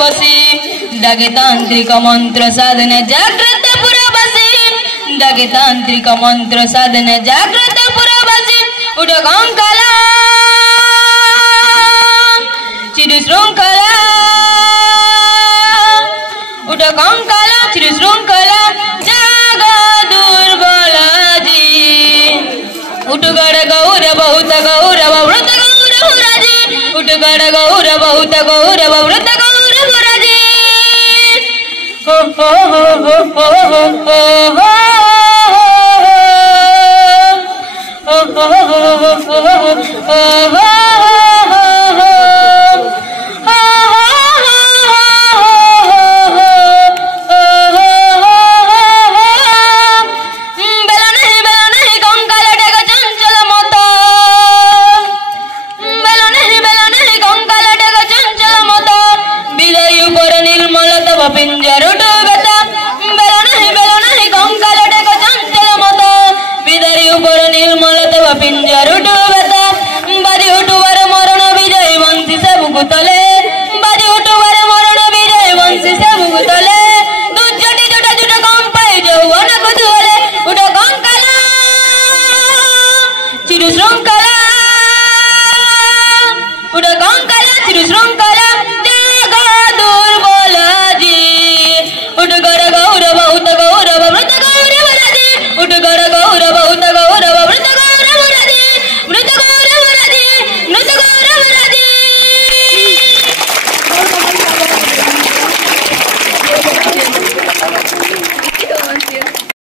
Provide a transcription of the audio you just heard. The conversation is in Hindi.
बसी डाके तांत्रिक मंत्र साधने जागृत पुरवासी डाके तांत्रिक मंत्र साधने जागृत पुरवासी उठ कंकाला चिर श्रृंखला उठ कंकाला चिर श्रृंखला जाग दुर्बलाजी उठ गड़ गौर बहुत गौरव व्रत गौरव राजी उठ गड़ गौर बहुत गौरव व्रत गौरव राजी हो हो हो हो हो हो हो हो हो पिंजर डूबता बेला नहीं कंकाल टेक चंचल मत विदरी ऊपर निर्मल तब पिंजर डूबता बाजी उठुवर मरण विजय वंशी से भुगतले बाजी उठुवर मरण विजय वंशी से भुगतले दुजटी जुटा जुटा कंपाई जौवन कुतूहले उठ कंकाला चिर श्रृंखला उठ कंकाला चिर श्रृंखला